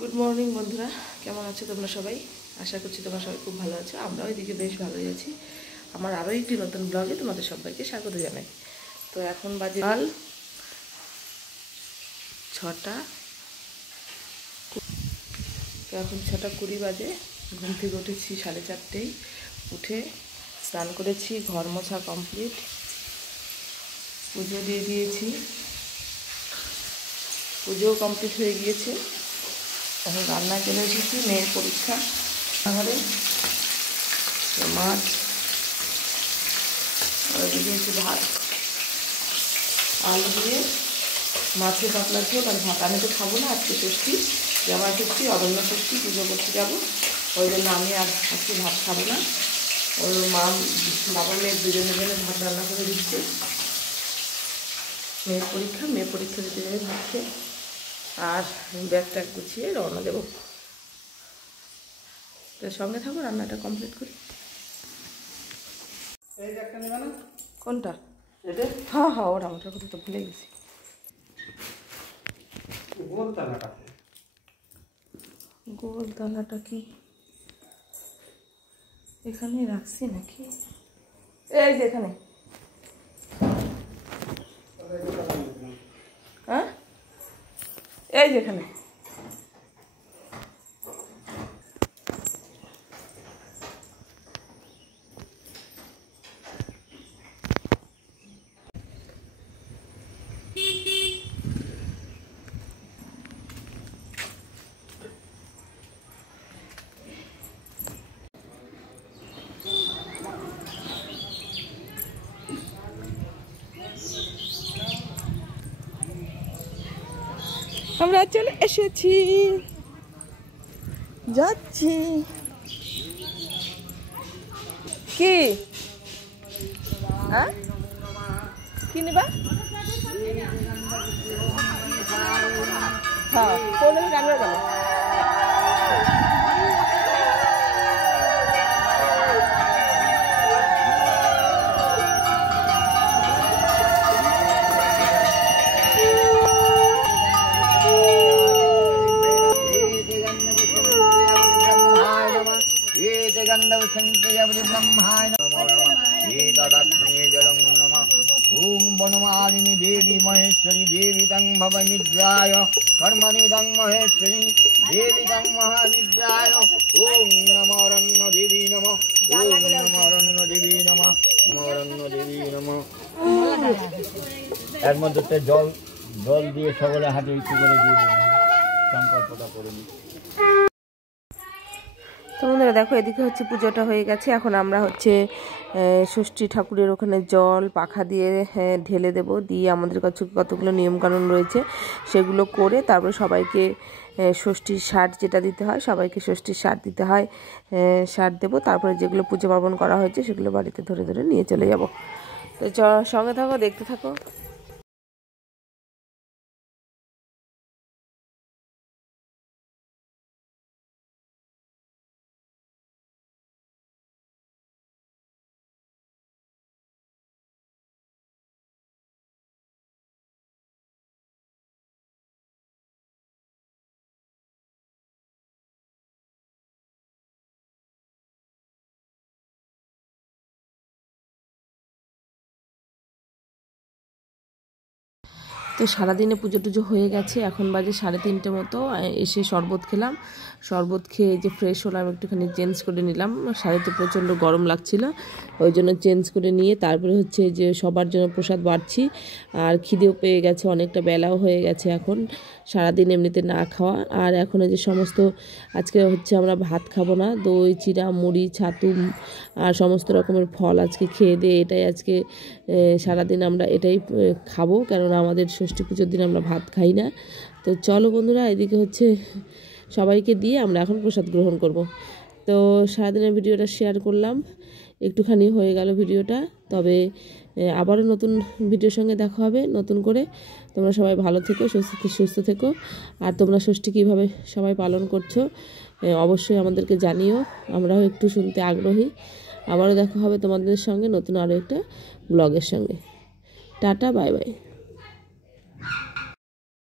Good morning বন্ধুরা, কেমন আছো তোমরা সবাই? আশা করছি তোমরা সবাই খুব ভালো আছো। আমরাও এদিকে বেশ ভালোই আছি। আমার আরও একটি নতুন ব্লগে তোমাদের সবাইকে স্বাগত জানাই। তো এখন বাজে কাল 6টা, তো এখন 6:20 বাজে। ঘুম থেকে উঠেছি 4:30টায়, উঠে স্নান করেছি, ঘর মোছা কমপ্লিট, পুজো দিয়ে দিয়েছি, পুজোও কমপ্লিট হয়ে গিয়েছে। এখন রান্নায় চলে এসেছি, মেয়ের পরীক্ষা। ঘরে মাছ দিয়েছি, ভাত আলু দিয়ে মাছের পাতলা ঝোল আর ভাত। আমি তো খাবো না, আজকে ষষ্ঠী, জামাই ষষ্ঠী, অরণ্য ষষ্ঠী, পুজো করতে যাবো, ওই জন্য আমি আর আজকে ভাত খাবো না। ওর মা বাবা মেয়ের দুজনের জন্য ভাত রান্না করে দিচ্ছে। মেয়ের পরীক্ষা দিতে যাবে ভাত খেয়ে, আর ব্যাগটা গুছিয়ে রওনা দেবো। তো সঙ্গে থাকো, রান্নাটা কমপ্লিট করি। কোনটা? হ্যাঁ হ্যাঁ, ওর আমাটার কথা তো ভুলে গেছি। গোলদানাটা কি এখানে রাখছি নাকি? এই যে এখানে। হ্যাঁ, এই যে এখানে। আমরা চলে এসেছি, যাচ্ছি। কি হ্যাঁ, কি নিবা? হ্যাঁ, কোন রান্না গেল? वनमालिनी देवी महेश्वरी देवी तंग भवनिद्राय कर्मनिदं महेश्वरी देवी तंग महानिद्राय ओम नमो रन्न देवी नमः ओम नमो रन्न देवी नमः रन्न देवी नमः। এর মধ্যে জল জল দিয়ে সকলে হাতে একটু করে দিয়ে সংকল্পটা করে নিই। তো বন্ধুরা দেখো, এদিকে হচ্ছে পুজোটা হয়ে গেছে। এখন আমরা হচ্ছে ষষ্ঠী ঠাকুরের ওখানে জল পাখা দিয়ে ঢেলে দেব। দিয়ে আমাদের কাছে কতগুলো নিয়মকানুন রয়েছে সেগুলো করে তারপরে সবাইকে ষষ্ঠীর ষাট যেটা দিতে হয়, সবাইকে ষষ্ঠীর ষাট দিতে হয়, ষাট দেবো। তারপরে যেগুলো পুজো পার্বণ করা হয়েছে সেগুলো বাড়িতে ধরে ধরে নিয়ে চলে যাব। তো সঙ্গে থাকো, দেখতে থাকো। তো সারাদিনে পুজো টুজো হয়ে গেছে, এখন বাজে 3:30 মতো। এসে শরবত খেলাম, শরবত খেয়ে যে ফ্রেশ হলাম, একটুখানি চেঞ্জ করে নিলাম। শাড়িতে প্রচণ্ড গরম লাগছিল, ওই জন্য চেঞ্জ করে নিয়ে তারপরে হচ্ছে যে সবার জন্য প্রসাদ বাড়ছি। আর খিদেও পেয়ে গেছে, অনেকটা বেলাও হয়ে গেছে এখন, সারাদিন এমনিতে না খাওয়া। আর এখন যে সমস্ত আজকে হচ্ছে আমরা ভাত খাবো না, দই চিড়া মুড়ি ছাতু আর সমস্ত রকমের ফল আজকে খেয়ে দিয়ে এটাই আজকে সারাদিন আমরা এটাই খাবো, কেননা আমাদের ষষ্ঠী পুজোর দিন আমরা ভাত খাই না। তো চলো বন্ধুরা, এদিকে হচ্ছে সবাইকে দিয়ে আমরা এখন প্রসাদ গ্রহণ করব। তো সারাদিনের ভিডিওটা শেয়ার করলাম, একটুখানি হয়ে গেল ভিডিওটা। তবে আবারও নতুন ভিডিওর সঙ্গে দেখা হবে নতুন করে। তোমরা সবাই ভালো থেকো, সুস্থ থেকো। আর তোমরা ষষ্ঠী কীভাবে সবাই পালন করছো অবশ্যই আমাদেরকে জানিও, আমরাও একটু শুনতে আগ্রহী। আবারও দেখা হবে তোমাদের সঙ্গে নতুন আরও একটা ব্লগের সঙ্গে। Tata, bye bye.